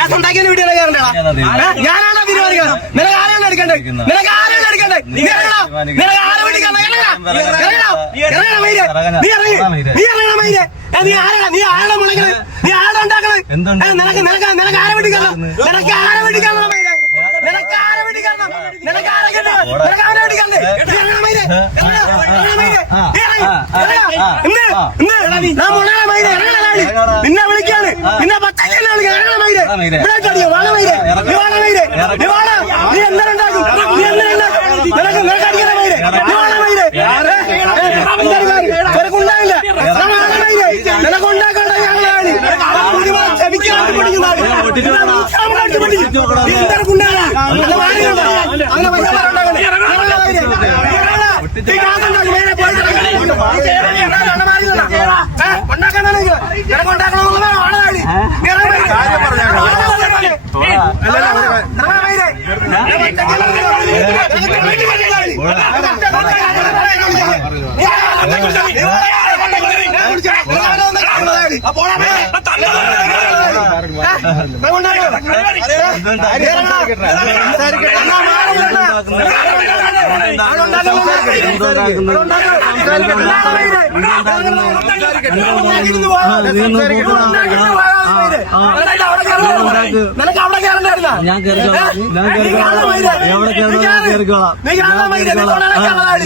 Gas ഉണ്ടാക്കിയ video ഞാനാണോ തീരുമാനിക്കണം? നിനക്ക് ആരെയാണ് എടുക്കണ്ടേ? നിനക്ക് ആരെയാണ് എടുക്കണ്ടേ? നീ ഇറങ്ങണം. നിനക്ക് ആരെ വേണ്ടിക്കണം? നീ ഇറങ്ങണം മൈരെ. നീ ആരാണ്? നീ ആരാണ് മുളകണത്? നീ ആരാണ് ഉണ്ടാക്കണത്? നിനക്ക് ആരെ വേണ്ടിക്കണം? നിനക്ക് ആരെ വേണ്ടിക്കണം മൈരെ? നിനക്ക് ആരെ വേണ്ടിക്കണം? നിനക്ക് ആരെ നിനക്ക് ആരെ വേണ്ടിക്കണ്ടേ? നിന്നെ വിളിക്കാണ്. നിന്നെ പച്ചക്കന്നെ വിളിക്കാൻ ഇവിടെ വാണമൈരെ. നീ വാണമൈരെ. നീ വാണ. നീ എന്തുണ്ടാക്കും? നീ എന്തുണ്ടാക്കും? നിനക്ക് അടിക്കണ മൈരെ. നീ വാണമൈരെ. നിനക്കുണ്ടായില്ല. നിനക്ക് ഉണ്ടാക്കണ്ട ഞങ്ങളാണ് ക്ഷമിക്കാൻ പഠിക്കുന്നതാണ്.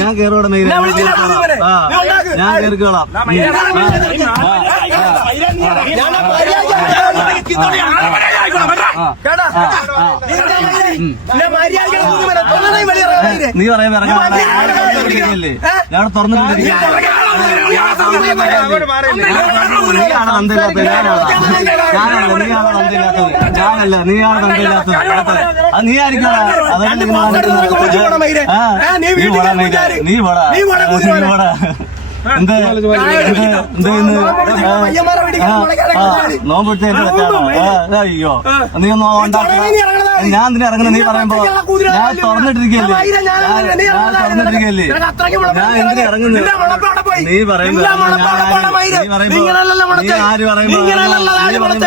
ഞാൻ കേറോടെ ഞാൻ കേറിക്കോളാം. നീ പറയുമ്പോ ഇറങ്ങാല്ലേ? ഞാൻ തുറന്നിട്ടില്ലേ? നീയാണ് തന്തയില്ലാത്തത്. ഞാനല്ല. നീയാണ് തന്തയില്ലാത്തത്. ഞാനല്ല. നീയാണ് തന്തയില്ലാത്തത്. അത് നീ ആയിരിക്കും. നീ വടാ നോമ്പ് അയ്യോ നീ ഒന്നും ഉണ്ടാക്കുക. ഞാൻ എന്തിനാ ഇറങ്ങുന്നത്? നീ പറയുമ്പോ ഞാൻ തുറന്നിട്ടിരിക്കല്ലേ? ഞാൻ എന്തിനാ ഇറങ്ങുന്നത്? നീ പറയുമ്പോ നീ ആര് പറയുമ്പോ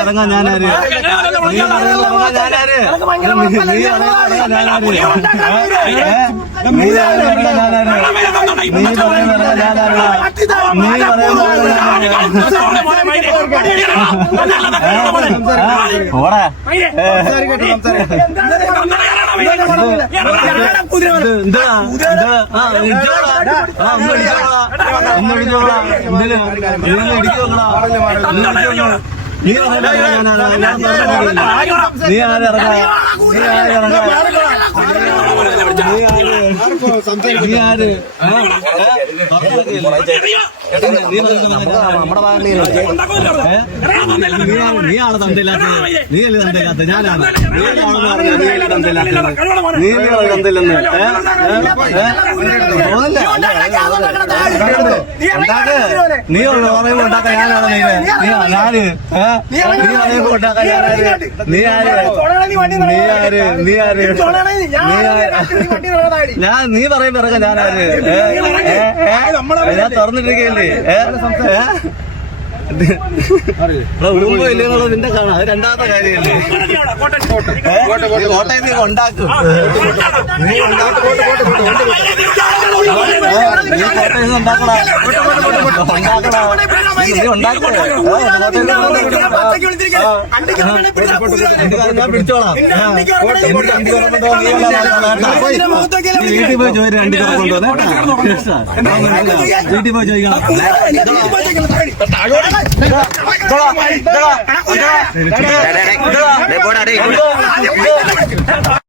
ഇറങ്ങാൻ ഞാൻ ആര്? നീ പറയുമ്പോ ഞാനാര്? നീയാണ് തന്തയില്ലാത്തത്. നീയല്ലേ തന്തയില്ലാത്തത്? ഞാനാണ്. നീയല്ലേ തന്തയില്ലെന്ന് നീ പറയുമ്പോ ഉണ്ടാക്കാൻ ഞാനാണ്. ഞാന് നീ പറയുമ്പോ ഉണ്ടാക്കാൻ ഞാനാര്? നീ ആര്? നീ പറയുമ്പോ ഇറങ്ങാൻ ഞാനാര്? ഞാൻ തുറന്നിട്ടിരിക്കല്ലേ? ഉടുമ്പോ ഇല്ലെന്നുള്ളത് നിന്റെ കാണാം. അത് രണ്ടാമത്തെ കാര്യമല്ലേ? കോട്ടയം നീ ഉണ്ടാക്കും. നീ ഞാൻ പിടിച്ചോളാം. വീട്ടിൽ പോയി ചോദിച്ചു. രണ്ടു കൊണ്ടുവന്നേ. വീട്ടിൽ പോയി ചോദിക്കണം.